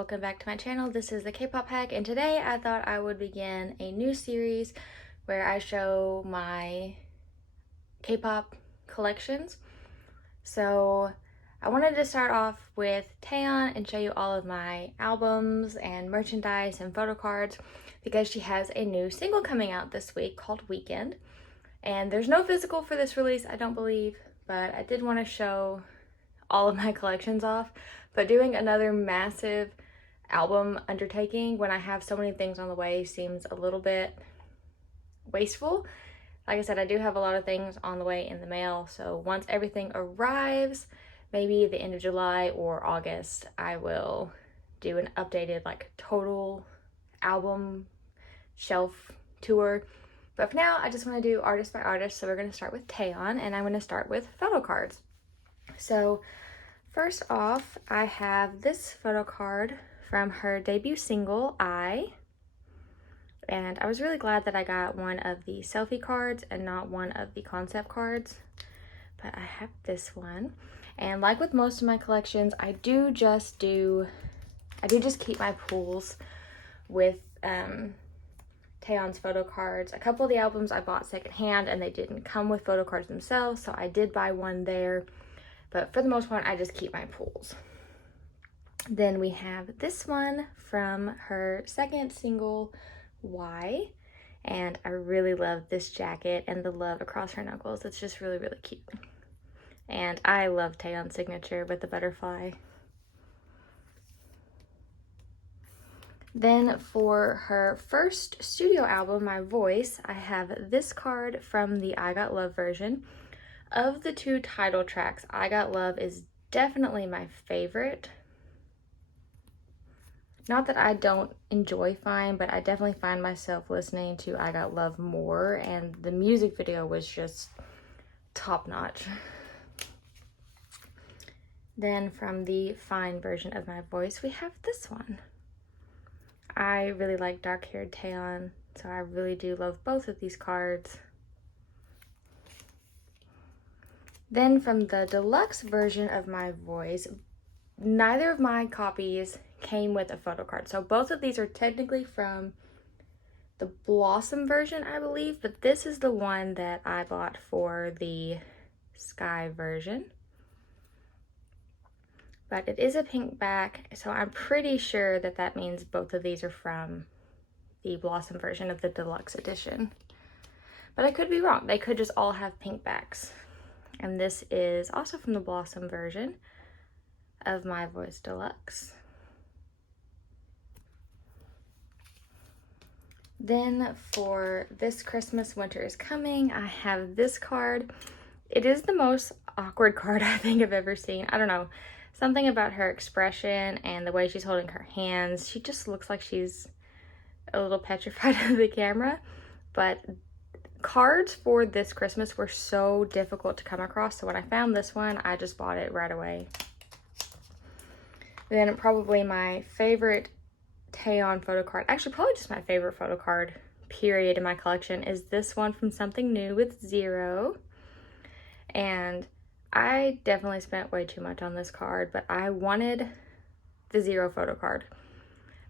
welcome back to my channel. This is the TheKpopHag, and today I thought I would begin a new series where I show my K-pop collections. So I wanted to start off with Taeyeon and show you all of my albums and merchandise and photo cards because she has a new single coming out this week called Weekend. And there's no physical for this release, I don't believe, but I did want to show all of my collections off. But doing another massive album undertaking when I have so many things on the way seems a little bit wasteful. Like I said, I do have a lot of things on the way in the mail, so once everything arrives, maybe the end of July or August, I will do an updated total album shelf tour. But for now, I just want to do artist by artist, so we're going to start with Taeyeon, and I'm going to start with photo cards. So first off, I have this photo card from her debut single, I. And I was really glad that I got one of the selfie cards and not one of the concept cards. But I have this one. And like with most of my collections, I do just keep my pools with Taeyeon's photo cards. A couple of the albums I bought secondhand and they didn't come with photo cards themselves, so I did buy one there. But for the most part, I just keep my pools. Then we have this one from her second single, Y. And I really love this jacket and the love across her knuckles. It's just really, really cute. And I love Taeyeon's signature with the butterfly. Then for her first studio album, My Voice, I have this card from the I Got Love version. Of the two title tracks, I Got Love is definitely my favorite. Not that I don't enjoy Fine, but I definitely find myself listening to I Got Love more, and the music video was just top notch. Then from the Fine version of My Voice, we have this one. I really like dark-haired Taeyeon, so I really do love both of these cards. Then from the deluxe version of My Voice, neither of my copies came with a photo card. So both of these are technically from the Blossom version, I believe, but this is the one that I bought for the Sky version. But it is a pink back, so I'm pretty sure that that means both of these are from the Blossom version of the deluxe edition. But I could be wrong. They could just all have pink backs. And this is also from the Blossom version of My Voice Deluxe. Then for This Christmas Winter is Coming, I have this card. It is the most awkward card I think I've ever seen. I don't know. Something about her expression and the way she's holding her hands. She just looks like she's a little petrified of the camera. But cards for this Christmas were so difficult to come across, so when I found this one, I just bought it right away. Then probably my favorite Taeyeon photo card, actually probably just my favorite photo card period in my collection, is this one from Something New with Zero. And I definitely spent way too much on this card, but I wanted the Zero photo card.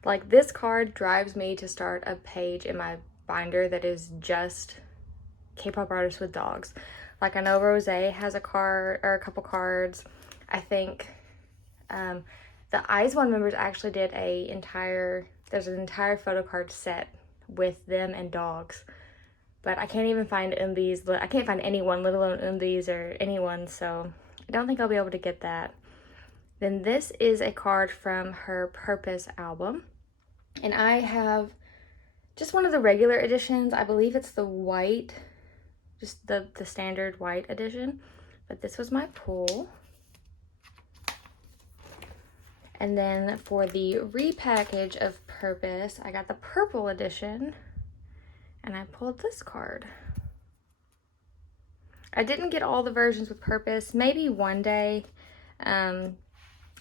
Like, this card drives me to start a page in my binder that is just K-pop artists with dogs. Like, I know Rose has a card or a couple cards. I think the IZ*ONE members actually did there's an entire photo card set with them and dogs. But I can't even find Eunbi's. I can't find anyone, let alone Eunbi's or anyone, so I don't think I'll be able to get that. Then this is a card from her Purpose album. And I have just one of the regular editions. I believe it's the white, just the standard white edition. But this was my pull. And then for the repackage of Purpose, I got the purple edition. And I pulled this card. I didn't get all the versions with Purpose, maybe one day. But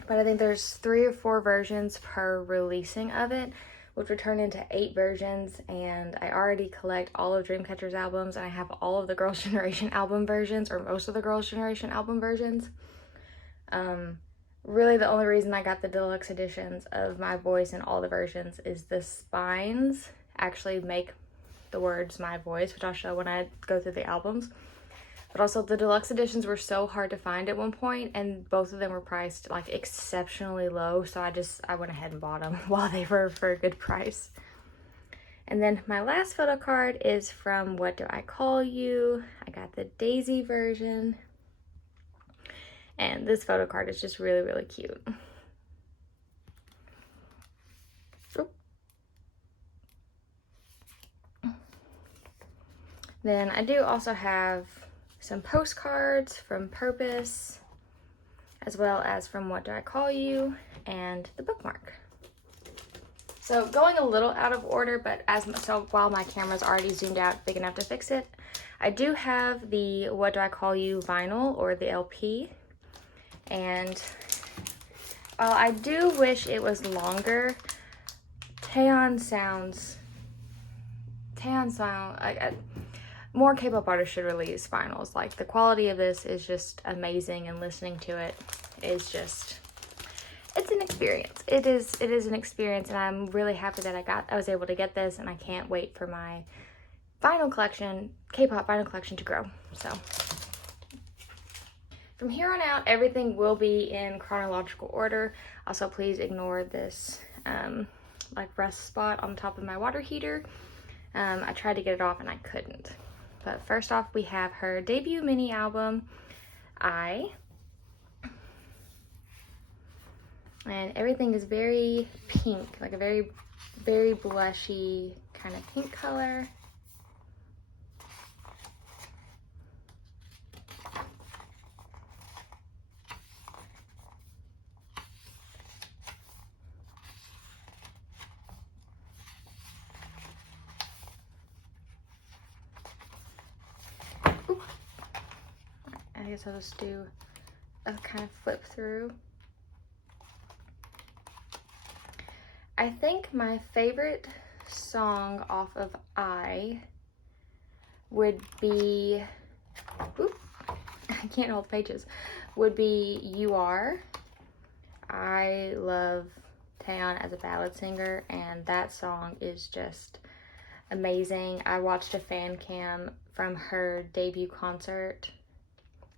I think there's 3 or 4 versions per releasing of it, which would turn into 8 versions. And I already collect all of Dreamcatcher's albums, and I have all of the Girls' Generation album versions, or most of the Girls' Generation album versions. Really the only reason I got the deluxe editions of My Voice in all the versions is the spines actually make the words My Voice, which I'll show when I go through the albums. But also the deluxe editions were so hard to find at one point, and both of them were priced like exceptionally low, so I went ahead and bought them while they were for a good price. And then my last photo card is from What Do I Call You? I got the Daisy version. And this photo card is just really, really cute. Then I do also have some postcards from Purpose, as well as from What Do I Call You, and the bookmark. So going a little out of order, but while my camera's already zoomed out big enough to fix it, I do have the What Do I Call You vinyl, or the LP. And while I do wish it was longer, more K-pop artists should release vinyls. Like, the quality of this is just amazing, and listening to it is just, it's an experience. It is an experience, and I'm really happy that I was able to get this, and I can't wait for my vinyl collection, K-pop vinyl collection, to grow. So from here on out, everything will be in chronological order. Also, please ignore this like rust spot on the top of my water heater. I tried to get it off and I couldn't. But first off, we have her debut mini album, I. And everything is very pink, like a very, very blushy kind of pink color. I guess I'll just do a kind of flip through. I think my favorite song off of I would be, I can't hold pages, would be You Are. I love Taeyeon as a ballad singer, and that song is just amazing. I watched a fan cam from her debut concert.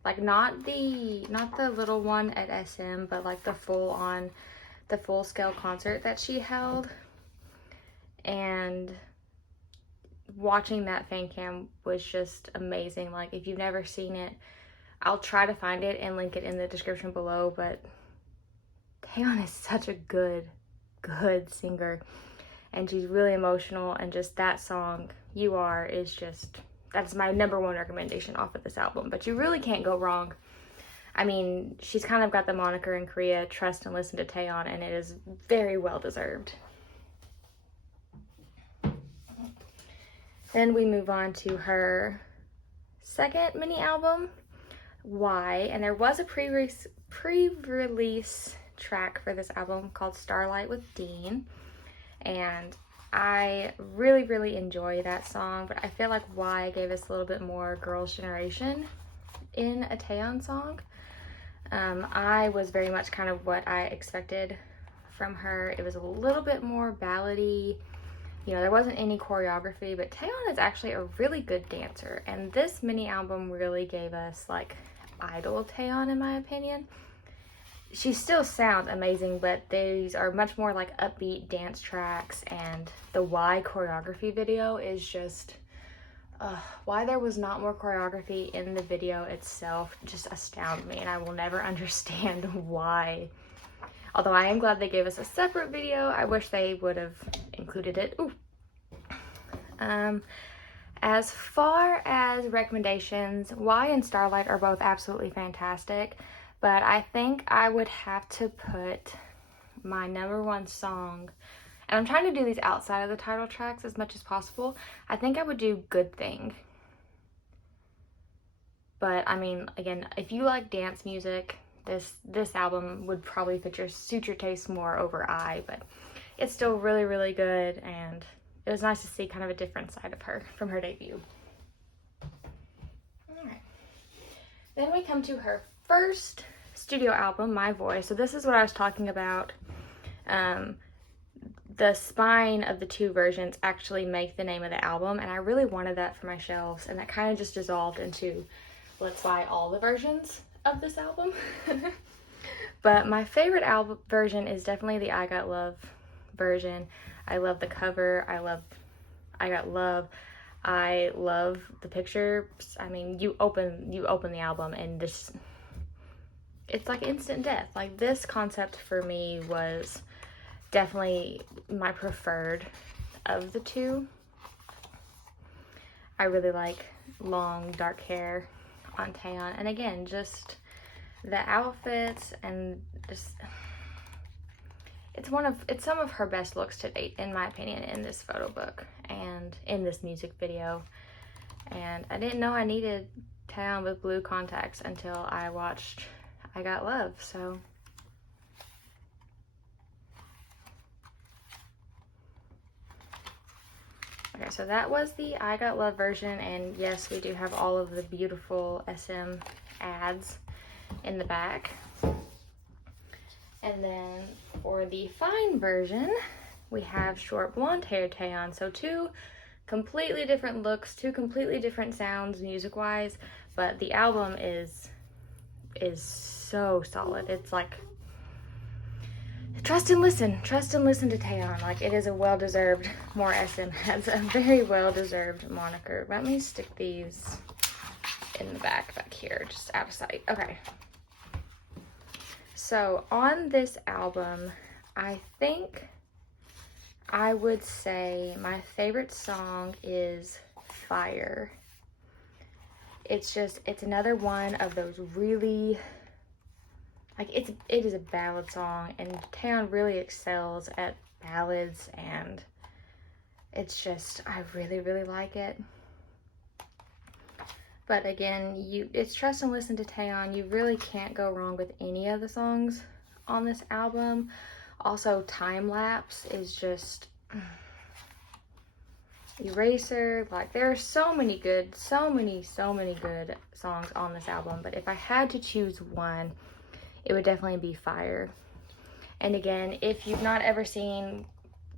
Like, not the little one at SM, but like the full scale concert that she held. And watching that fan cam was just amazing. Like, if you've never seen it, I'll try to find it and link it in the description below, but Taeyeon is such a good singer, and she's really emotional, and just that song, You Are, is just, that's my #1 recommendation off of this album. But you really can't go wrong. I mean, she's kind of got the moniker in Korea, trust and listen to Taeyeon, and it is very well deserved. Then we move on to her second mini album, Why, and there was a pre-release track for this album called Starlight with Dean, and I really, really enjoy that song, but I feel like Why gave us a little bit more Girls' Generation in a Taeyeon song. I was very much kind of what I expected from her. It was a little bit more ballady. You know, there wasn't any choreography, but Taeyeon is actually a really good dancer, and this mini album really gave us like idol Taeyeon, in my opinion. She still sounds amazing, but these are much more like upbeat dance tracks, and the Why choreography video is just, why there was not more choreography in the video itself just astounds me, and I will never understand why. Although I am glad they gave us a separate video. I wish they would have included it. Ooh. As far as recommendations, Why and Starlight are both absolutely fantastic. But I think I would have to put my #1 song, and I'm trying to do these outside of the title tracks as much as possible. I think I would do Good Thing. But I mean, again, if you like dance music, this album would probably suit your taste more over I, but it's still really, really good, and it was nice to see kind of a different side of her from her debut. Alright. Then we come to her first studio album, My Voice. So this is what I was talking about. The spine of the two versions actually make the name of the album, and I really wanted that for my shelves, and that kind of just dissolved into let's buy all the versions of this album. But my favorite album version is definitely the I Got Love version. I love the cover. I love I Got Love. I love the pictures. I mean, you open the album and this, it's like instant death. Like, this concept for me was definitely my preferred of the two. I really like long dark hair on Taeyeon, and again, just the outfits and just it's some of her best looks to date, in my opinion, in this photo book and in this music video. And I didn't know I needed Taeyeon with blue contacts until I watched I Got Love. So okay, so that was the I Got Love version, and yes, we do have all of the beautiful SM ads in the back. And then for the fine version, we have short blonde hair Taeyeon. So two completely different looks, two completely different sounds music-wise, but the album is so solid. It's like, trust and listen to Taeyeon. Like, it is a well-deserved, more SM has a very well-deserved moniker. Let me stick these in the back here, just out of sight. Okay. So on this album, I think I would say my favorite song is Fire. It's another one of those really, like, it is a ballad song, and Taeyeon really excels at ballads, and it's just, I really, really like it. But again, it's trust and listen to Taeyeon. You really can't go wrong with any of the songs on this album. Also, Time Lapse is just Eraser. Like, there are so many good songs on this album. But if I had to choose one, it would definitely be Fire. And again, if you've not ever seen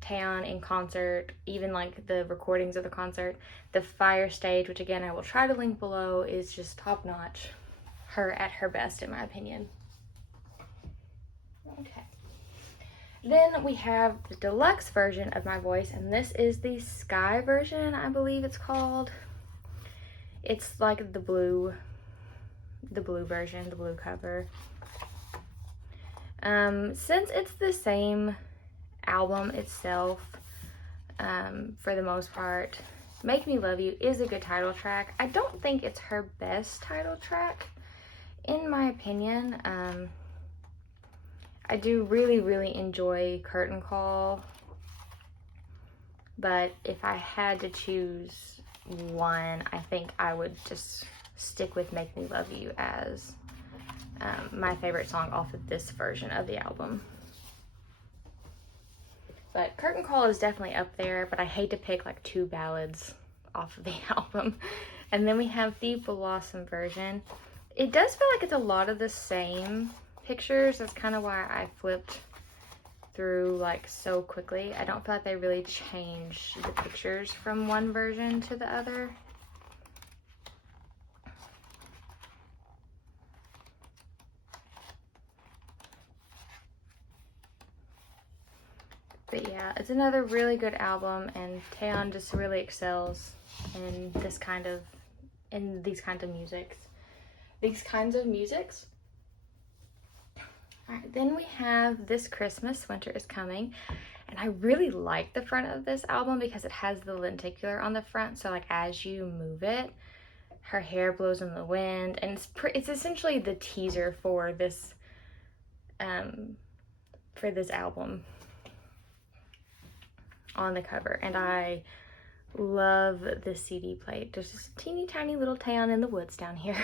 Taeyeon in concert, even like the recordings of the concert, the Fire stage, which again I will try to link below, is just top notch. Her at her best, in my opinion. Okay. Then we have the deluxe version of My Voice, and this is the Sky version, I believe it's called. It's like the blue version, the blue cover. Since it's the same album itself, for the most part, Make Me Love You is a good title track. I don't think it's her best title track, in my opinion. I do really, really enjoy Curtain Call, but if I had to choose one, I think I would just stick with Make Me Love You as my favorite song off of this version of the album. But Curtain Call is definitely up there, but I hate to pick like two ballads off of the album. And then we have the Blossom version. It does feel like it's a lot of the same pictures. That's kind of why I flipped through like so quickly. I don't feel like they really changed the pictures from one version to the other. But yeah, it's another really good album, and Taeyeon just really excels in these kinds of musics. Alright, then we have This Christmas, Winter is Coming. And I really like the front of this album because it has the lenticular on the front, so like as you move it, her hair blows in the wind, and it's essentially the teaser for this album on the cover. And I love this CD plate. There's this teeny tiny little Taeyeon in the woods down here.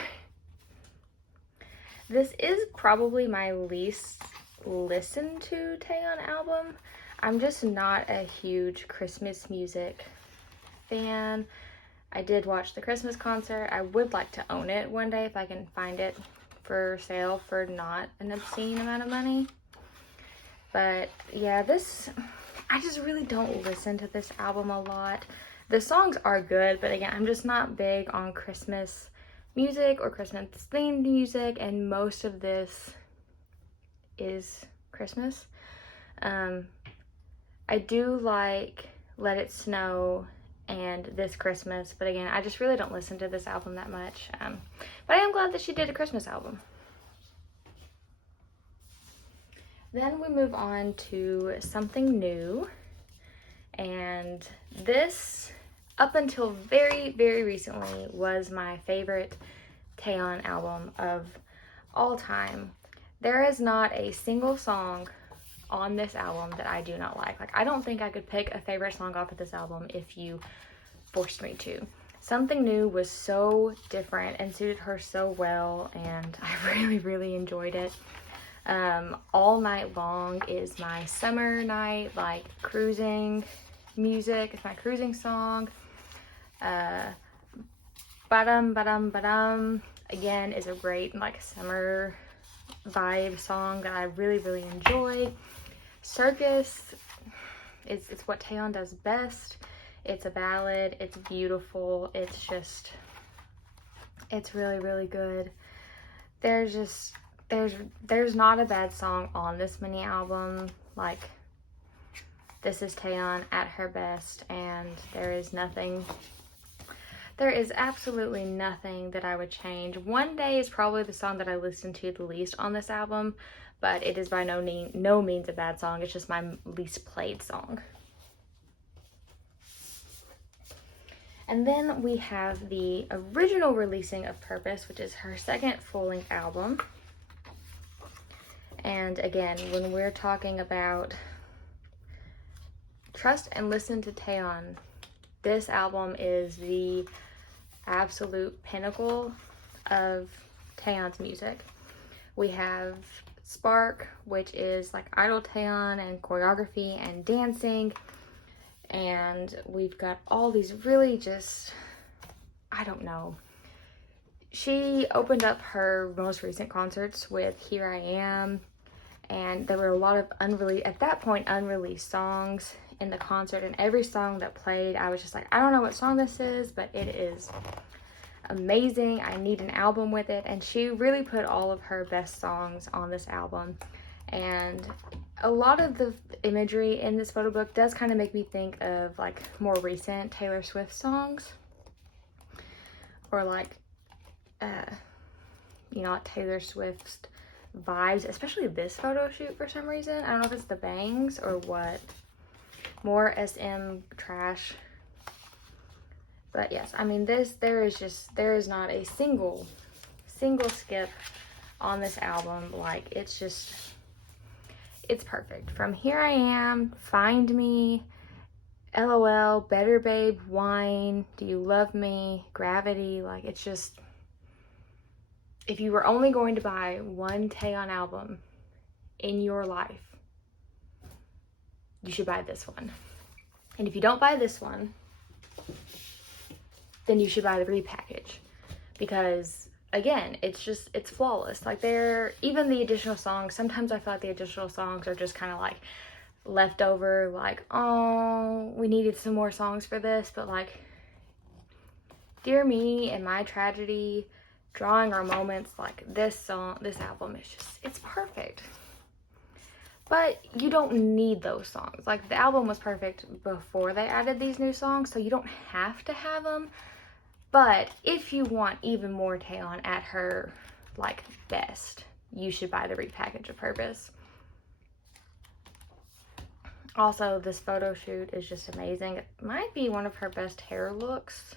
This is probably my least listened to Taeyeon album. I'm just not a huge Christmas music fan. I did watch the Christmas concert. I would like to own it one day if I can find it for sale for not an obscene amount of money. But yeah, I just really don't listen to this album a lot. The songs are good, but again, I'm just not big on Christmas music or Christmas themed music, and most of this is Christmas. I do like Let It Snow and This Christmas, but again, I just really don't listen to this album that much. But I am glad that she did a Christmas album. Then we move on to something new, and this, up until very, very recently, was my favorite Taeyeon album of all time. There is not a single song on this album that I do not like. Like, I don't think I could pick a favorite song off of this album if you forced me to. Something New was so different and suited her so well, and I really, really enjoyed it. All Night Long is my summer night, like, cruising music. It's my cruising song. Badum Badum Badum, again, is a great, like, summer vibe song that I really, really enjoy. Circus, it's what Taeyeon does best. It's a ballad, it's beautiful, it's really, really good. There's not a bad song on this mini album. Like, this is Taeyeon at her best, and there is absolutely nothing that I would change. One Day is probably the song that I listen to the least on this album, but it is by no means a bad song. It's just my least played song. And then we have the original releasing of Purpose, which is her second full-length album. And again, when we're talking about trust and listen to Taeyeon, this album is the absolute pinnacle of Taeyeon's music. We have Spark, which is like idol Taeyeon and choreography and dancing, and we've got all these really just, I don't know. She opened up her most recent concerts with Here I Am, and there were a lot of unreleased songs in the concert, and every song that played, I was just like, I don't know what song this is, but it is amazing. I need an album with it. And she really put all of her best songs on this album, and a lot of the imagery in this photo book does kind of make me think of like more recent Taylor Swift songs, or like like Taylor Swift's vibes, especially this photo shoot for some reason. I don't know if it's the bangs or what. More SM trash. But yes, I mean, there is not a single skip on this album. Like, it's perfect. From Here I Am, Find Me, LOL, Better Babe, Wine, Do You Love Me, Gravity, like, it's just, if you were only going to buy one Taeyeon album in your life, you should buy this one. And if you don't buy this one, then you should buy the repackage, because again, it's flawless. Like, even the additional songs, sometimes I feel like the additional songs are just kind of like leftover, like, oh, we needed some more songs for this, but like Dear Me and My Tragedy, Drawing Our Moments, like this album is it's perfect. But you don't need those songs. Like, the album was perfect before they added these new songs, so you don't have to have them. But if you want even more Taeyeon at her, like, best, you should buy the repackage of Purpose. Also, this photo shoot is just amazing. It might be one of her best hair looks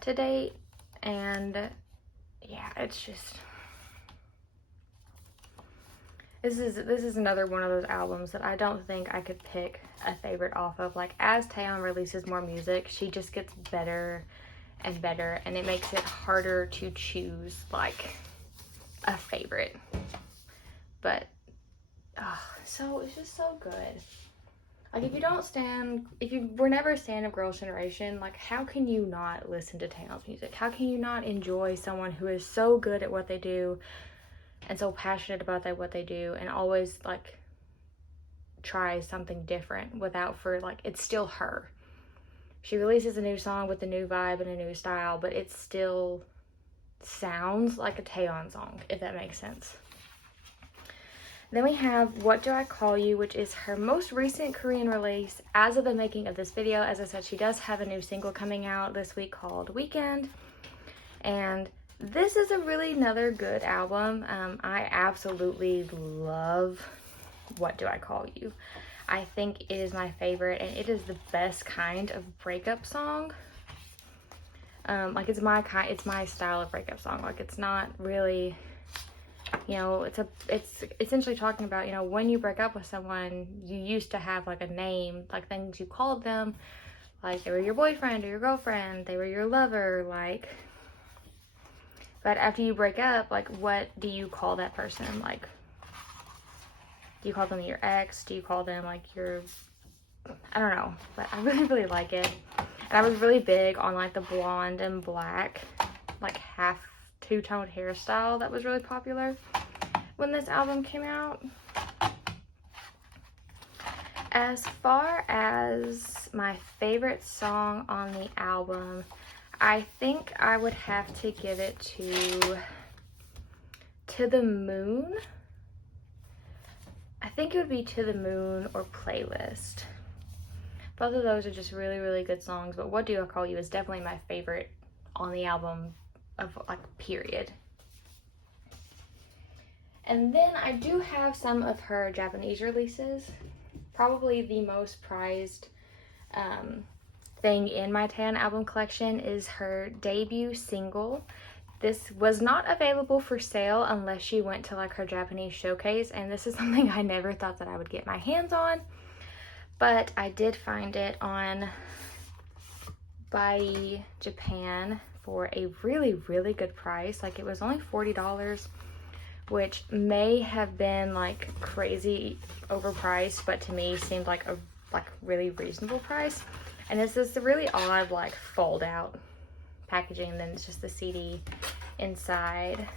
to date. And yeah, it's just, this is another one of those albums that I don't think I could pick a favorite off of. Like, as Taeyeon releases more music, she just gets better and better, and it makes it harder to choose like a favorite. But so it's just so good. Like, if you were never a stan of Girls' Generation, like, how can you not listen to Taeyeon's music? How can you not enjoy someone who is so good at what they do, and so passionate about what they do, and always like tries something different it's still her. She releases a new song with a new vibe and a new style, but it still sounds like a Taeyeon song, if that makes sense. Then we have What Do I Call You, which is her most recent Korean release as of the making of this video. As I said, she does have a new single coming out this week called Weekend, and this is another good album. I absolutely love What Do I Call You. I think it is my favorite, and it is the best kind of breakup song. Like it's my style of breakup song. Like it's not really, you know, it's essentially talking about, you know, when you break up with someone, you used to have like a name, like things you called them, like they were your boyfriend or your girlfriend, they were your lover, like, but after you break up, like what do you call that person? Like, do you call them your ex? Do you call them like your, I don't know, but I really like it. And I was really big on like the blonde and black, like half two-toned hairstyle that was really popular when this album came out. As far as my favorite song on the album, I think I would have to give it To the Moon. I think it would be To the Moon or Playlist. Both of those are just really good songs, but What Do I Call You is definitely my favorite on the album of like period. And then I do have some of her Japanese releases. Probably the most prized thing in my Taeyeon album collection is her debut single. This was not available for sale unless she went to like her Japanese showcase, and this is something I never thought that I would get my hands on, but I did find it on Buy Japan for a really good price. Like it was only $40, which may have been like crazy overpriced, but to me seemed like a really reasonable price. And it's this really odd like fold out packaging, and then it's just the CD inside.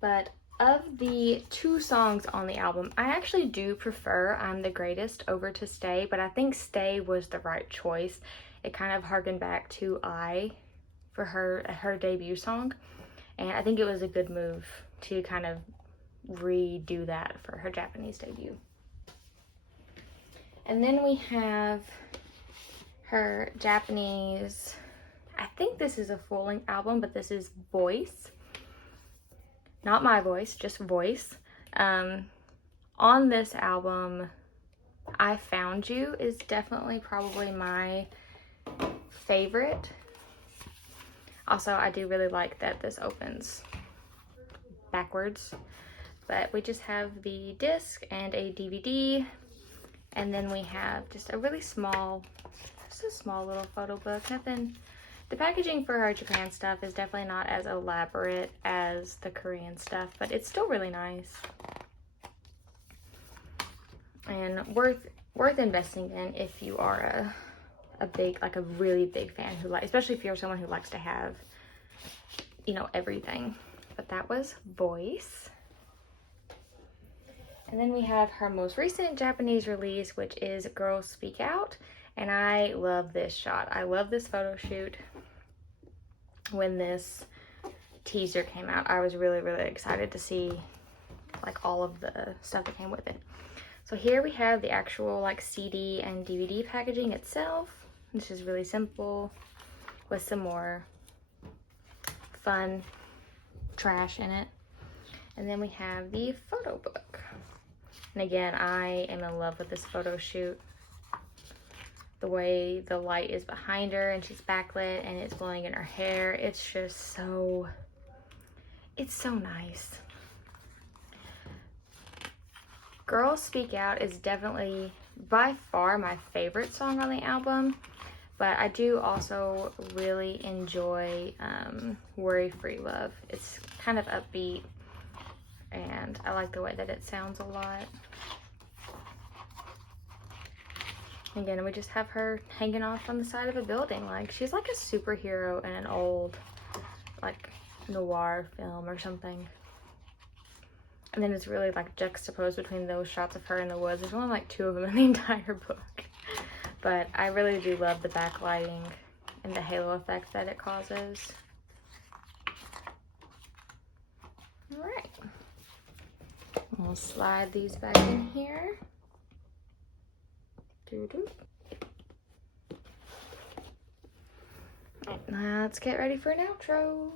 But of the two songs on the album, I actually do prefer I'm the Greatest over to Stay, but I think Stay was the right choice. It kind of harkened back to I for her debut song, and I think it was a good move to kind of redo that for her Japanese debut. And then we have her Japanese, I think this is a full-length album, but this is Voice. Not My Voice, just Voice. On this album, I Found You is definitely probably my favorite. Also, I do really like that this opens backwards. But we just have the disc and a DVD. And then we have just a really small, little photo book. Nothing. The packaging for our Japan stuff is definitely not as elaborate as the Korean stuff, but it's still really nice and worth investing in if you are a really big fan who especially if you're someone who likes to have, you know, everything. But that was Voice. And then we have her most recent Japanese release, which is Girls Speak Out. And I love this shot. I love this photo shoot. When this teaser came out, I was really excited to see like all of the stuff that came with it. So here we have the actual like CD and DVD packaging itself. This is really simple with some more fun trash in it. And then we have the photo book. And again, I am in love with this photo shoot. The way the light is behind her and she's backlit and it's blowing in her hair. It's just so, it's so nice. Girls Speak Out is definitely by far my favorite song on the album. But I do also really enjoy Worry Free Love. It's kind of upbeat and I like the way that it sounds a lot. Again, we just have her hanging off on the side of a building. Like, she's like a superhero in an old, like, noir film or something. And then it's really like juxtaposed between those shots of her in the woods. There's only like 2 of them in the entire book. But I really do love the backlighting and the halo effect that it causes. Alright. We'll slide these back in here. Doo-doo. Now let's get ready for an outro.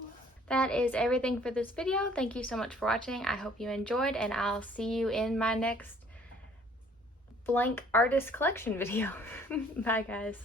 That is everything for this video. Thank you so much for watching. I hope you enjoyed, and I'll see you in my next blank artist collection video. Bye guys.